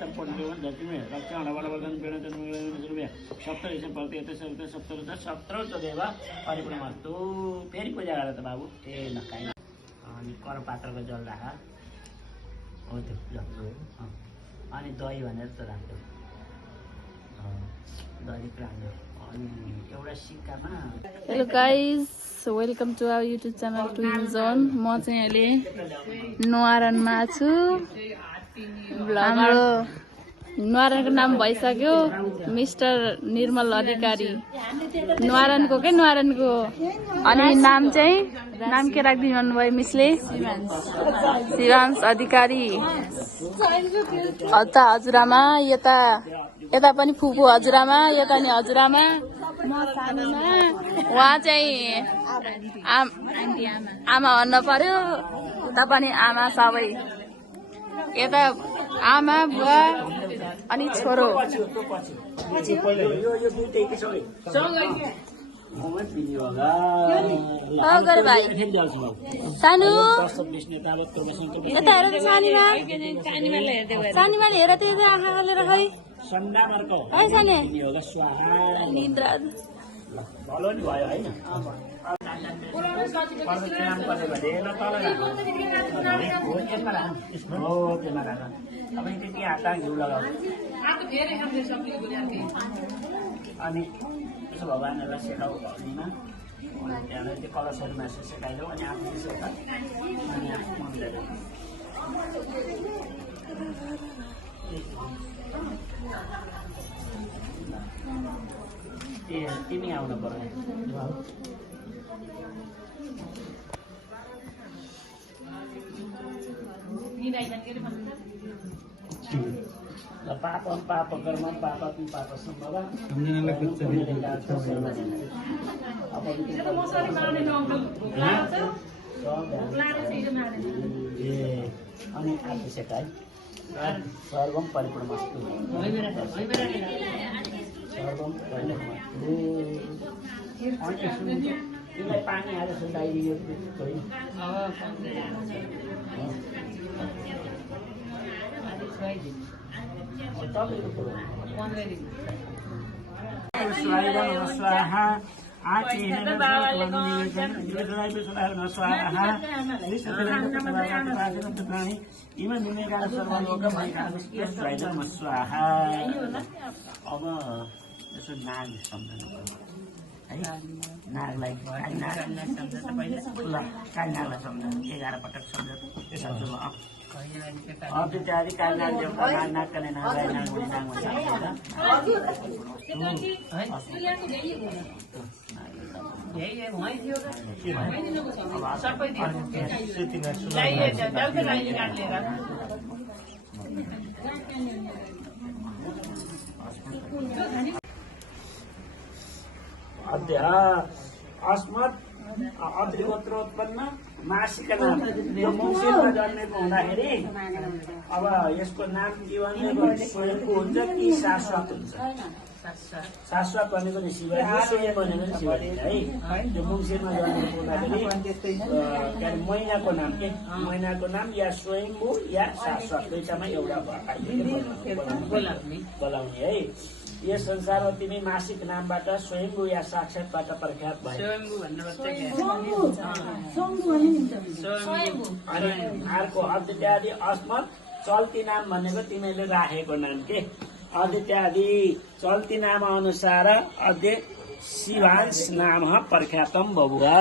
तब पढ़ते हुए धरती में रक्षा हड़बड़ वर्धन पेड़ चंद्र सप्तर इसे पढ़ते रहते सप्तर देवा परिपूर्णमस्तु फेरि पूजा गरेर त बाबु ए नखाइ अनि कर पात्रको जल राख हो त्यो अनि दही भनेर त राख्यो दही राख्यो अनि एउटा सिक्कामा hello guys welcome to our YouTube channel twin zone म चाहिँ अहिले नुहारनमा छु हाम्रो नुहारनको नाम भइसक्यो मिस्टर निर्मल अधिकारी नुहारनको के नुहारनको अनि नाम के राखिदिनु भन्नुभयो मिसले शिवांश अधिकारी अता हजुरआमा यता पनि फुपू हजुरआमा यता नि हजुरआमा म सानीमा उहाँ चाहिँ आमा भन्न पर्यो उता पनि आमा सबै यता आमा बुवा अनि छोरो गरे भाइ सानो यता हेर सानीमाले हेर त्यो आँखा हालेर खै है साने निन्द्रा भलो नि भयो होइन त्यति हातमा घिउ लगाऊ अनि यसो भगवान्हरूलाई सेकाउ अग्निमा त्यहाँबाट त्यो कलशहरूमा यसो सेकाइदेऊ अनि आफू सेका अनि मन्दिर ए तिमी आउनु पर्यो पापम पाप कर्म पापम पाप संभव अनि आफू सेकाइ सर्वम परिपूर्णमस्तु सर्वम परिपूर्णमस्तु तिमीलाई पानी हालेर सुन्दाइदियो स्वाहा अब यसो नाग सम्झनु है नागलाई काली नागलाई सम्झनु 11 पटक सम्झनु अब त्यहाँदेखि काली नाग देवता नाग कने नागलाई नागमुनि अस्मत् अद्रिगोत्रोत्पन्न मासिक नाम यो मङ्सिरमा जन्मेको हुँदाखेरि अब यसको नाम जीवनको स्वयंको हुन्छ कि शाश्वत हुन्छ शाश्वत भनेको नि शिवजी स्वयं भनेको नि शिवजी है यो मङ्सिरमा जन्मेको हुँदाखेरि महिनाको नाम के महिनाको नाम या स्वयम्भू या शाश्वत दुईटामा एउटा बोलाउने है यस संसारमा तिमी मासिक नामबाट स्वयम्भू या साक्षातबाट प्रख्यात भयो अनि अर्को अद्वितीयादि अस्मत् चल्ती नाम भनेको तिमीले राखेको नाम के अद्वितीयादि चल्ती नाम अनुसार अद्य शिवांश नाम प्रख्यातम बबुआ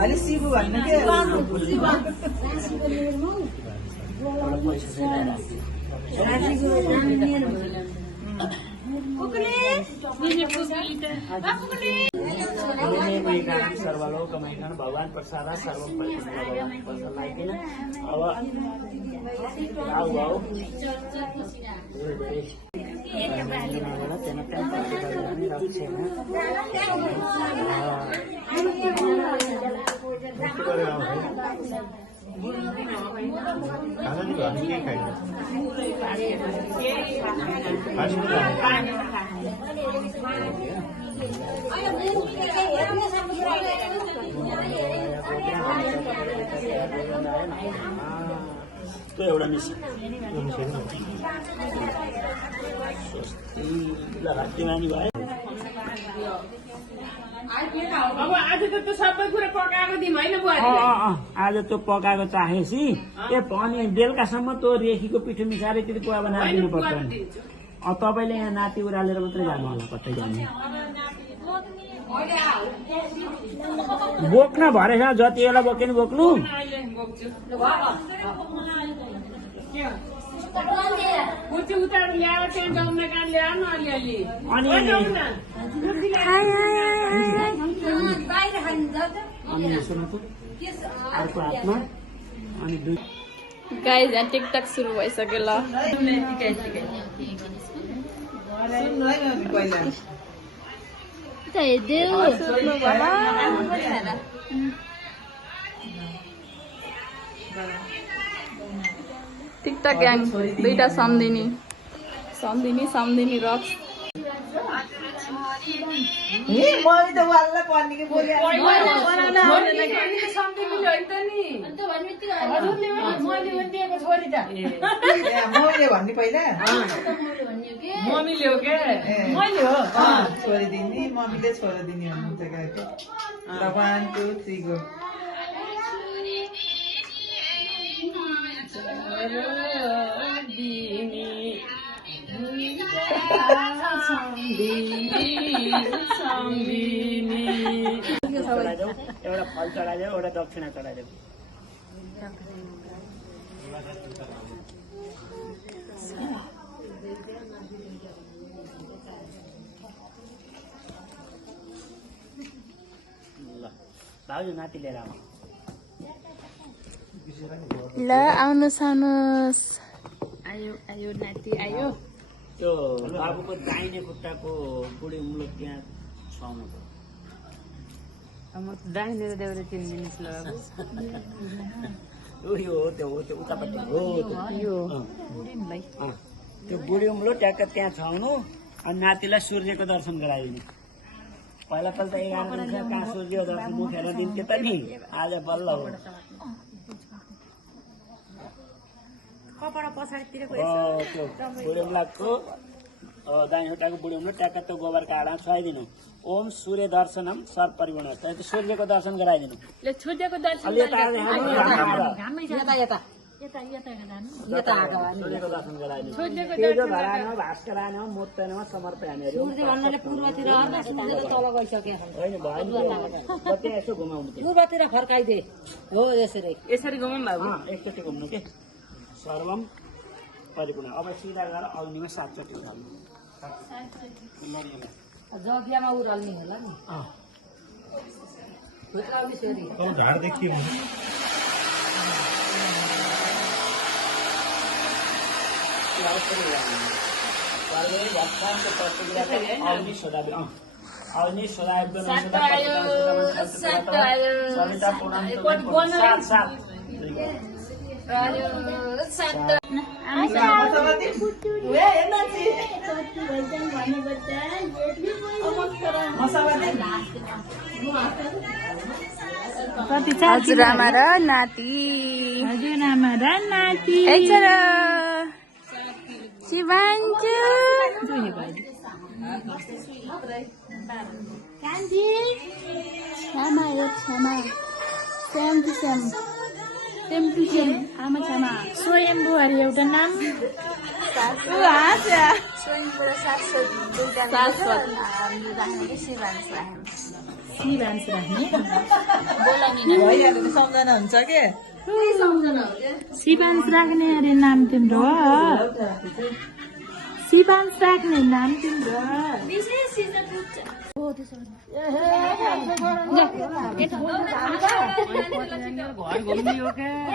अरे शिव भन्नु के सर्वलोकमैकन भगवान प्रसाद सर्वम परिपूर्ण अब आऊ यसको एउटा मिसिन ल भातीमानी भयो अब आज त सबै कुरा पकाएको दिउँ होइन आज त्यो पकाएको चाहेपछि अनि बेलुकासम्म त्यो रेखीको पिठो मिसाएर त्यति पोवा बनाएर दिनु पर्छ तपाईँले यहाँ नाति उरालेर मात्रै जानु होला कतै जानु बोक्न भरेछ जति बेला बोक्यो नि बोक्नु उतार ल्याएर त्यहाँ जाउन कहाँ ल्याएर न अलिअलि अनि सुन्नु त अर्को हातमा अनि दुई गाइज यहाँ टिकटक सुरु भइसक्यो ल टिकटक ग्याङ दुईटा सम्धिनी रक्स भन्ने पहिला मम्मीले हो के मैले हो छोडिदिने मम्मीले छोडिदिने भन्नुहुन्छ गएको 1 2 3 गो एउटा फल चढाइदेऊ एउटा दक्षिणा चढाइदेऊ ल भाउजू नाति लिएर आऊ ल आउनुहोस् आयो नाति आयो त्यो बाबुको दाहिने खुट्टाको बुढी उम्लो त्यहाँ छाउनु दाहिने देउरे 3 मिनट ल यो हो त्यो उतापट्टि हो त्यो बुढी उम्लो ट्याक्क त्यहाँ छाउनु अनि नातिलाई सूर्यको दर्शन गराइदिने पहिला त 11 दिन कहाँ सूर्य दर्शन मुखेर दिन्थ्यो त नि आज बल्ल हो त्यो बुढी उम्लाको दाहिने खुट्टाको बुढी उम्लो ट्याक्क त्यो गोबरका आडा छुवाइदिनु ओम सूर्य दर्शनम सर परिवर्ण सूर्यको दर्शन गराइदिनु सूर्यको दर्शन सूर्यको दर्शन गराइदिनु तेजो धराएन भास्कर आएन मोत्तैन समर्पयान होइन भयो यसो घुमाउनु पूर्वतिर फर्काइदे हो यसरी घुमाउँ बाबु एकचोटि घुम्नु के सर्वम परिपूर्ण अब सिधा गएर अग्निमा 7 चोटि उठाल्नु जगियामा उराल्ने होला नि भित्राउने छोरी अग्नि सोधा हजुरआमा र नाति शिवान्जु क्षमा सेम टु सेम आमा क्षमा स्वयम्भू हरि एउटा नाम शिवांश राख्ने सम्झना हुन्छ के शिवांश राख्ने अरे नाम तिम्रो शिवांश राख्ने नाम तिम्रो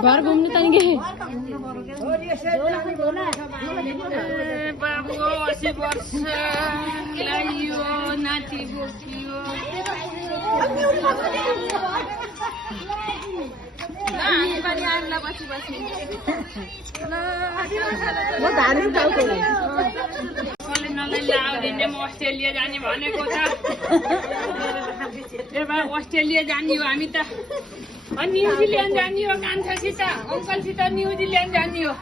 घर घुम्नु त नि बाबु 80 वर्ष ल्याइयो नाति बोकियो अस्ट्रेलिया जाने भनेको त अस्ट्रेलिया जाने हो हामी त न्युजिल्यान्ड जाने हो कान्छासित अङ्कलसित न्युजिल्यान्ड जाने हो